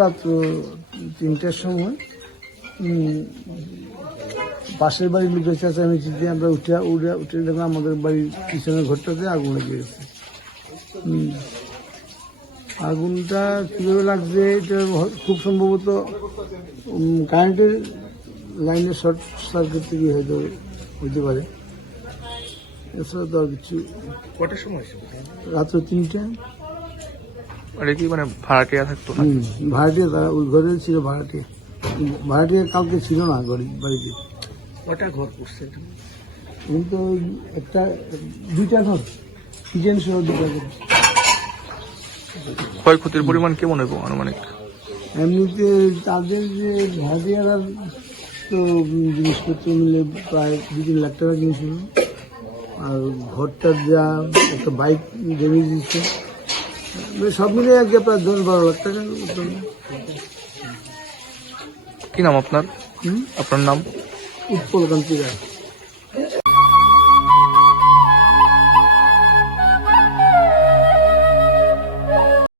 রাত 3টার সময় পাশের বাড়ির লোকের চেঁচামেচিতে আমরা উঠে দেখলাম আমাদের বাড়ির পিছনের ঘরটাতে আগুন লেগে গেছে। আগুনটা কীভাবে লাগছে এটা খুব সম্ভবত কারেন্টের লাইনের শর্ট সার্কিট থেকে হয়তো হইতে পারে। এছাড়া তো আর কিছু। কটার সময় রাত্র 3টা। এটা কি মানে ভাড়াটিয়া থাকতো? ভাড়াটিয়া, তারা ওই ঘরে ছিল ভাড়াটিয়া। ভাড়াটিয়া কালকে ছিল না বাড়িতে। কটা ঘর করছে? কিন্তু দুইটা ঘর, কিচেন সহ 2টা ঘর। ক্ষয়ক্ষতির পরিমাণ কেমন হবে আনুমানিক? এমনিতে তাদের যে ভাড়াটিয়ারা তো জিনিসপত্র মিলে প্রায় 2-3 লাখ টাকা কিনেছিল। আর ঘরটার যা একটা বাইক ড্যামেজ দিচ্ছে, সব মিলে আজকে প্রায় 10-12 লাখ টাকা। কি নাম আপনার? আপনার নাম? উৎপল কান্তি রায়।